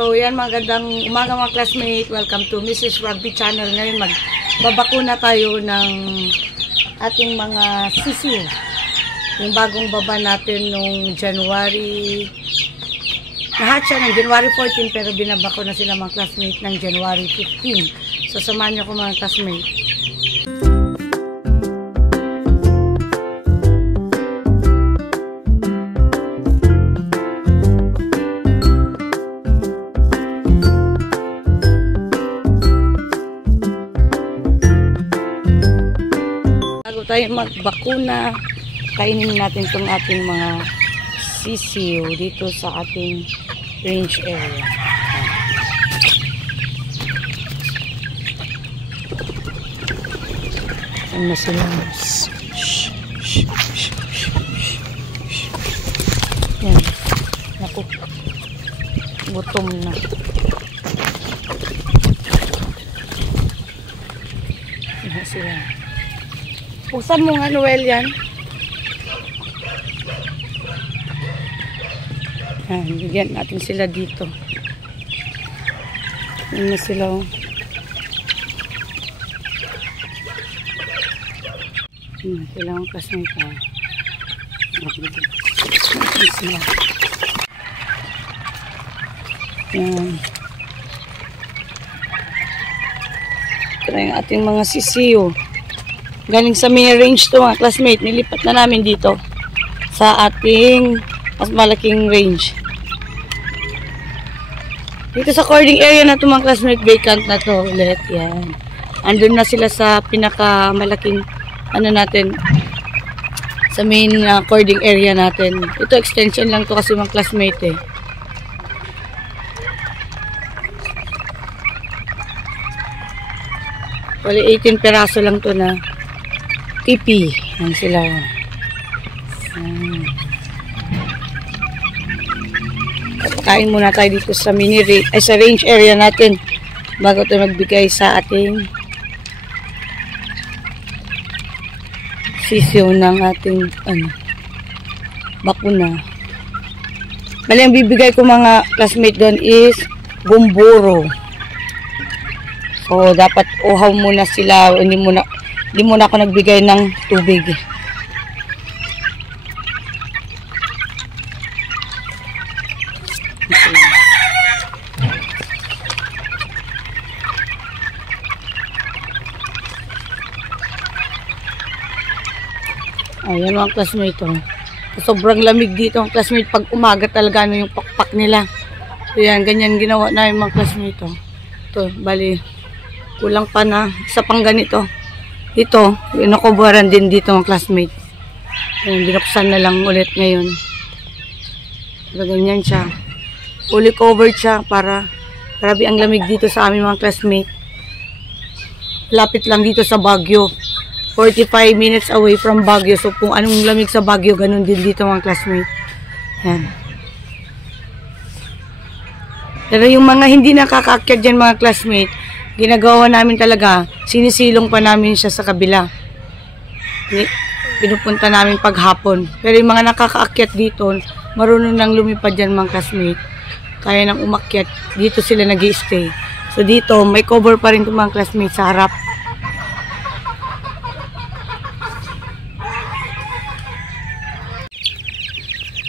So yan, magandang umaga mga classmate. Welcome to Mrs. Rugby Channel. Ngayon magbabakuna tayo ng ating mga sisiw. Yung bagong baba natin nung January. Nahatch siya ng January 14 pero binabako na sila mga classmate ng January 15. So samahan niyo ko mga classmate. Bago tayo magbakuna, kainin natin itong ating mga sisiw dito sa ating range area. Ano sila? Yan. Naku. Gutom na. Yan sila. Buksan mo nga, Noel, yan. Bigyan natin sila dito. Yan na sila. Sila ang classmate. Yan sila. Yan. Ito na yung ating mga sisiyo. Galing sa mini range to mga classmate. Nilipat na namin dito sa ating mas malaking range. Dito sa cording area na to mga classmate, vacant na to ulit. Yan. Andun na sila sa pinakamalaking ano natin, sa main cording area natin. Ito extension lang to kasi mga classmate eh. Wala 18 peraso lang to na tipi. Yan sila. Kain muna tayo dito sa sa range area natin bago tayo magbigay sa ating sisiw ng ating bakuna. Bali ang bibigay ko mga classmate doon is bumburo. So dapat uhaw muna sila, hindi muna ako nagbigay ng tubig. Ayan mga classmate. Sobrang lamig dito ang classmate. Pag umaga talaga yung pakpak nila. So yan, ganyan ginawa na yung mga classmate. Ito, bali, kulang pa na isa pang ganito. Ito, inakubaran din dito mga classmate. Ayan, binuksan na lang ulit ngayon. So, ganyan siya. Fully covered siya para grabe ang lamig dito sa aming mga classmate. Lapit lang dito sa Baguio. 45 minutes away from Baguio. So, kung anong lamig sa Baguio, ganun din dito mga classmate. Yan. Pero yung mga hindi nakakaakyat dyan mga classmate, ginagawa namin talaga, sinisilong pa namin siya sa kabila. Pinupunta namin paghapon. Pero yung mga nakakaakyat dito, marunong nang lumipad dyan mga classmate. Kaya nang umakyat, dito sila nag-i-stay. So, dito, may cover pa rin itong mga classmate sa harap.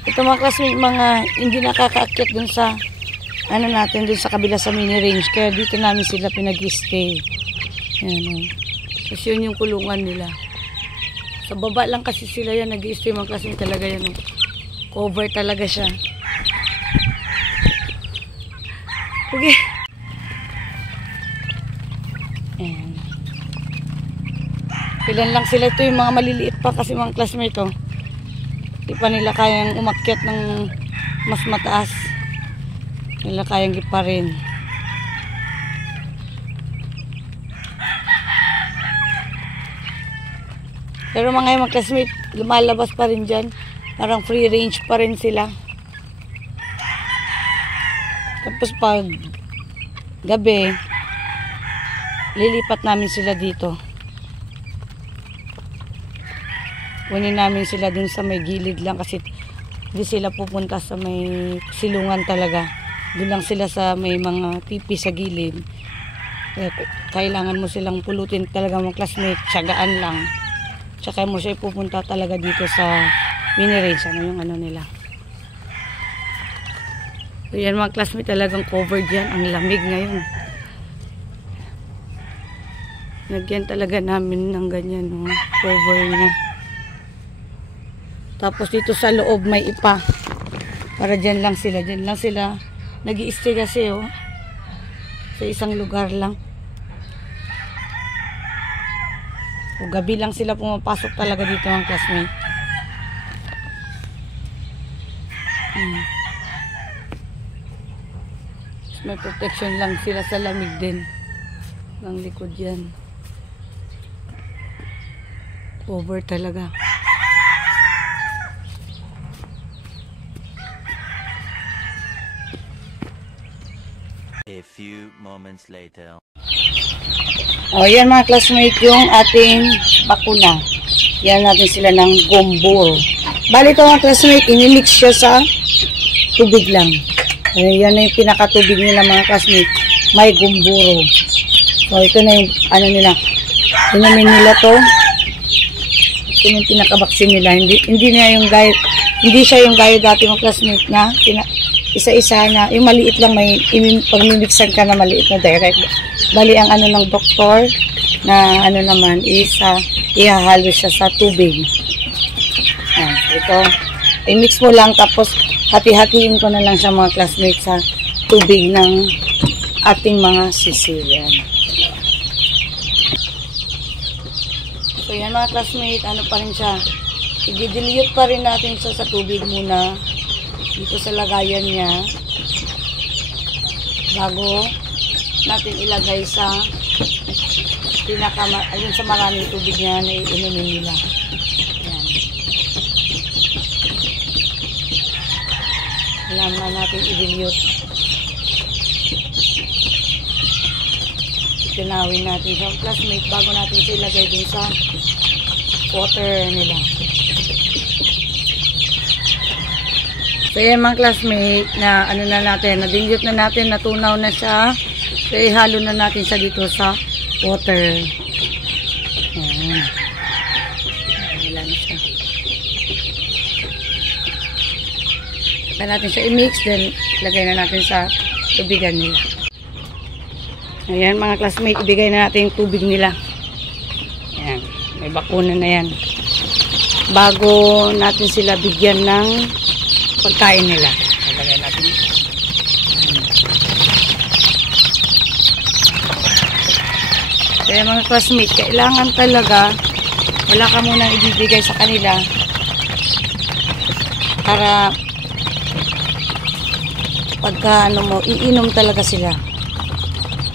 Ito mga classmate, mga hindi nakakaakyat dun sa ano natin, dun sa kabila sa mini range. Kaya dito namin sila pinag-stay. Yan. Kasi yun yung kulungan nila. Sa baba lang kasi sila yan nag-stay mga classmate talaga yan. Cover talaga siya. Okay. Ayan. Ilan lang sila, ito yung mga maliliit pa kasi mga classmate Di pa nila kayang umakyat ng mas mataas. Nila kayang giparin. Pero mga classmate, lumalabas pa rin dyan. Parang free range pa rin sila. Tapos pag gabi, lilipat namin sila dito. Kunin namin sila dun sa may gilid lang kasi di sila pupunta sa may silungan talaga. Doon lang sila sa may mga tipi sa gilid. Kaya kailangan mo silang pulutin talaga mga classmate. Tiyagaan lang. Tsaka mo siya pupunta talaga dito sa mini range. Ano yung ano nila. So yan mga classmate, talagang covered yan. Ang lamig ngayon. Nagyan talaga namin ng ganyan, no? Cover niya. Tapos dito sa loob may ipa. Para dyan lang sila. Dyan lang sila. Nag-i-stay kasi, oh. Sa isang lugar lang. O gabi lang sila pumapasok talaga dito ang classmate. May protection lang sila sa lamig din. Ang likod yan. Over talaga. A few moments later. O yan mga classmate, yung ating bakuna. Yan natin sila ng gombor. Bali ito mga classmate, inimix siya sa tubig lang. Yan na yung pinakatubig nila mga classmate. May gomboro. So ito na yung ano nila. Inumin nila to. Ito yung pinakabaksin nila. Hindi na yung gayo. Hindi siya yung gayo dati mga classmate na isa-isa na. Yung maliit lang may pagmimixan ka na maliit na direct. Bali ang ano ng doktor na ano naman is ihahalo siya sa tubig. Ito. I-mix mo lang tapos hati-hatiin ko na lang sa mga classmates sa tubig ng ating mga sisilian. So yan mga classmates, ano pa rin siya. I-dilute pa rin natin siya sa tubig muna. Dito sa lagayan niya. Bago natin ilagay sa ayun sa maraming tubig niya na iinumin nila. Yan. Kailangan natin i-dilute. Tinawin natin sa classmate bago natin siya ilagay din sa water nila. So yan mga classmate, na ano na natin, na-dilute na natin, natunaw na siya. So ihalo na natin siya dito sa water. Ayan. Wala na siya. Saka natin siya i-mix, then lagay na natin sa tubigan nila. Ayan mga classmate, ibigay na natin yung tubig nila. Ayan, may bakuna na yan. Bago natin sila bigyan ng pagkain nila. Lagay natin. Kaya mga classmate, kailangan talaga wala ka munang ibibigay sa kanila para pagka ano mo, iinom talaga sila.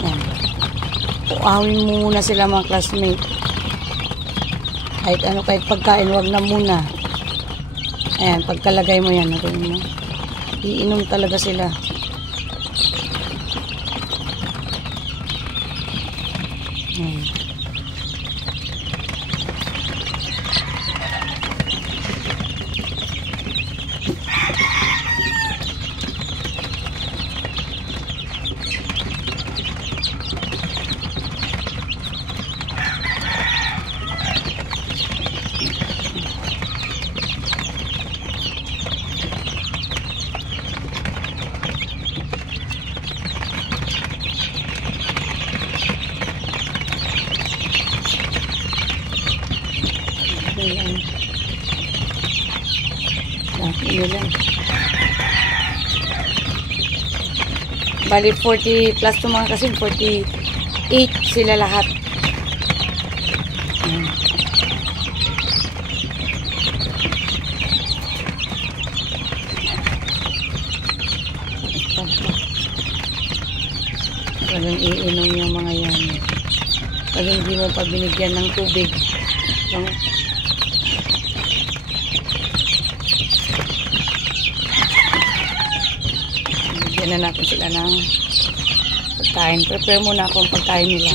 Yan. Uawin mo muna sila mga classmate. Kahit ano, kahit pagkain, wag na muna. Ayan, pagkalagay mo yan, iinom talaga sila. Ayan. Ayan. Bali 40 plus to mga kasi 48 sila lahat. Ayan. Walang iinom yung mga yan. Pag hindi mo pa binigyan ng tubig. Bigyan na natin sila ng pagkain. Prepare muna ako ang pagkain nila.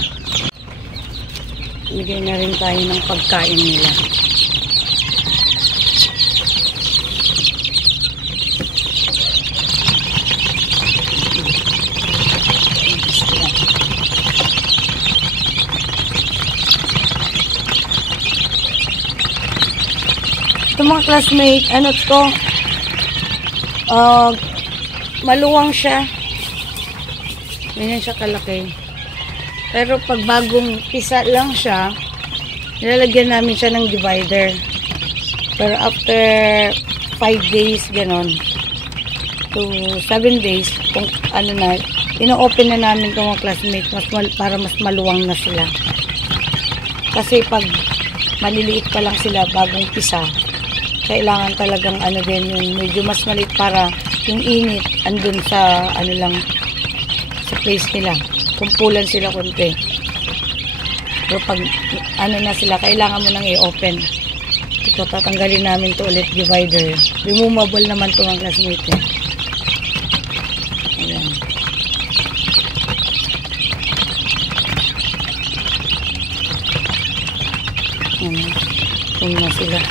Bigyan na rin tayo ng pagkain nila. mga classmate, ano to, maluwang siya. Ganyan siya kalaki. Pero pag bagong pisa lang siya, nilalagyan namin siya ng divider. Pero after 5 days, ganon, to 7 days, kung ano na, ino-open na namin itong mga classmates para mas maluwang na sila. Kasi pag maliliit pa lang sila bagong pisa, kailangan talagang ano din, yung medyo mas maliit para yung init andun sa ano lang, sa place nila. Kumpulan sila konti. Pero pag ano na sila, kailangan mo nang i-open. Ito, tatanggalin namin to ulit, divider. Removable naman to mga classmates. Ayan. Ayan na sila.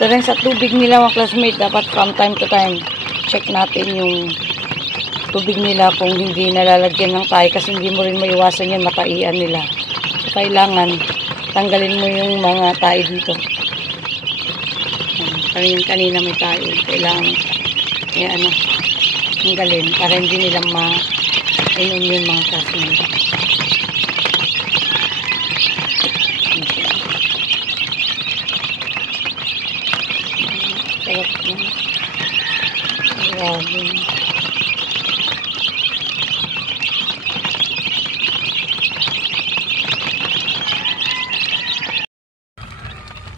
Ito rin sa tubig nila mga classmate, dapat from time to time check natin yung tubig nila kung hindi nalalagyan ng tayo, kasi hindi mo rin maiwasan yan, mataian nila. So kailangan tanggalin mo yung mga tayo dito. Kanina may tayo, kailangan tanggalin para hindi nila ma-inom yung mga classmate. Sarap na. Grabe.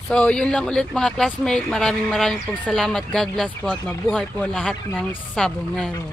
So, yun lang ulit mga classmate. Maraming pong salamat. God bless po at mabuhay po lahat ng sabongero.